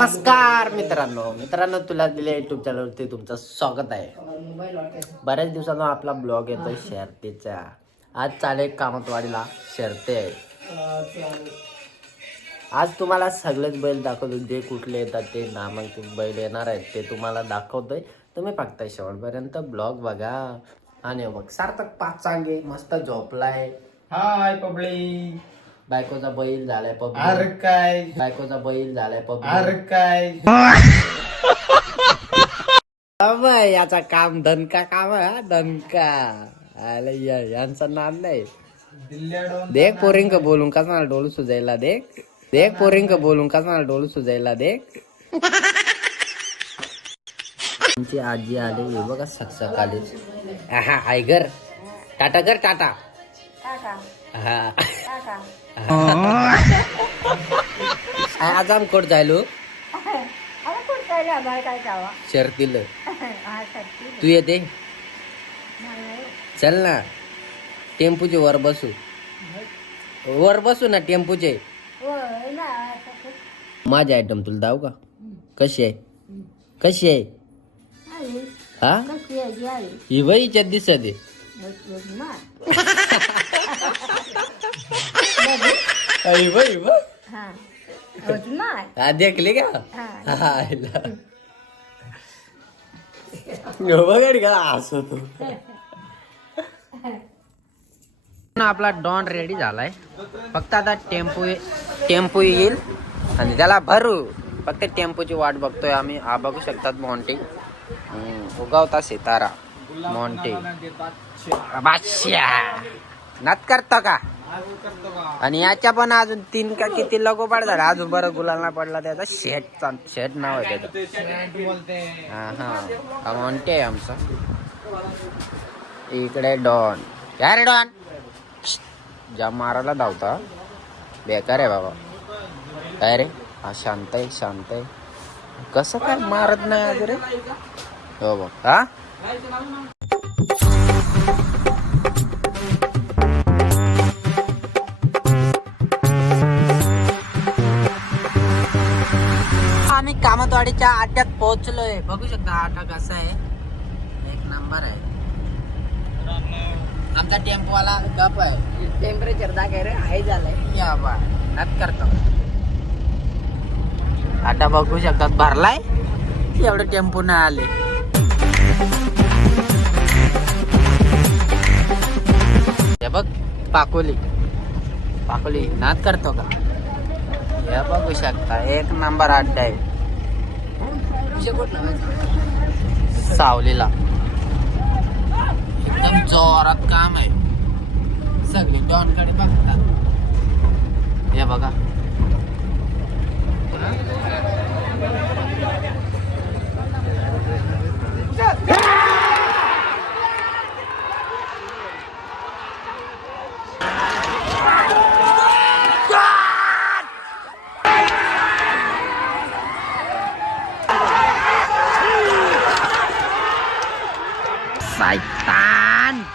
नमस्कार मित्रांनो मित्रांनो तुला दिले युट्यूब चॅनलवरती तुमचं स्वागत आहे. बऱ्याच दिवसांना आपला ब्लॉग येतोय शर्तीचा. आज चालेल कामतवाडीला शर्ते. आहे आज तुम्हाला सगळेच बैल दाखवतो जे कुठले येतात ते नामांकित बैल येणार आहेत ते तुम्हाला दाखवतोय. तुम्ही बघताय शेवटपर्यंत ब्लॉग बघा आणि बघ सार्थक पाच चांगे मस्त झोपलाय. Hi public. बायकोचा बैल झालाय पब अरे काय? बायकोचा बैल झालाय पब अरे काय? अबे, याचा काम धनका काम आहे हा, धनका. आले या- यांचा नाम नाही. देख पोरिंग बोलून का मला डोलू सुजायला देख. देख पोरिंग बोलून का मला डोलू सुजायला देख. आमची आजी आली हे बघा सकाळी. हा आयगर टाटा. कर टाटा. हा आज आम कोट जायलो. शर्तील. तू येते? चल ना. टेम्पूचे वर बसू. वर बसू ना टेम्पूचे. माझी आयटम तुला दाव का? कशी आहे? कशी आहे? हा? ही दिसत आहे. बाई बघ हा देखली का? हा. बघा का हसतो आपला डॉन रेडी झालाय. फक्त आता टेम्पो टेम्पो येईल आणि त्याला भरू. फक्त टेम्पोची वाट बघतोय आम्ही. हा बघू शकतात मॉन्टी हम्म, उगवता सितारा. मॉन्टी नात करतो का? आणि याच्या पण अजून तीन का किती लगोपाठ झाला? अजून बरं गुलाल पडला त्याचा. शेट शेट नाव आहे त्याचं. हा हा. मॉन्टी आहे आमचा. इकडे डॉन. काय रे डॉन. ज्या मारायला धावता. बेकार आहे बाबा. काय रे? हा शांत आहे शांत आहे. कसं काय मारत नाही आज रे? हो बघ हा? आम्ही कामतवाडीच्या आट्यात पोहोचलोय. बघू शकता आटा कसा आहे. एक नंबर आहे. आमचा टेम्पोवाला गप आहे. टेम्परेचर दाखव रे हाय झालंय. या बा. नात करतो. आटा बघू शकतात भरलाय. एवढे टेम्पो नाही आले. हे बघ पाकोली. पाकोली नात करतो का? हे बघू शकता एक नंबर अड्डा आहे? सावलीला. एकदम जोरात काम आहे. सगळी डॉनकडे बघतात. हे बघा. Satan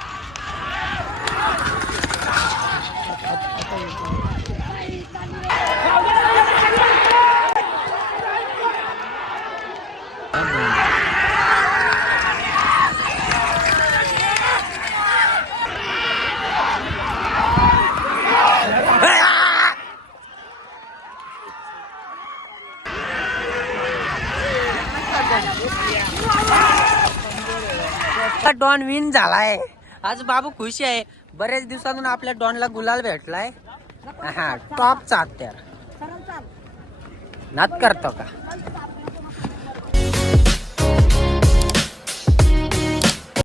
Hey! डॉन विन झालाय. आज बाबू खुश आहे. बरेच दिवसातून आपल्या डॉनला गुलाल भेटलाय. हा टॉपचा हत्यार. नात करतो का?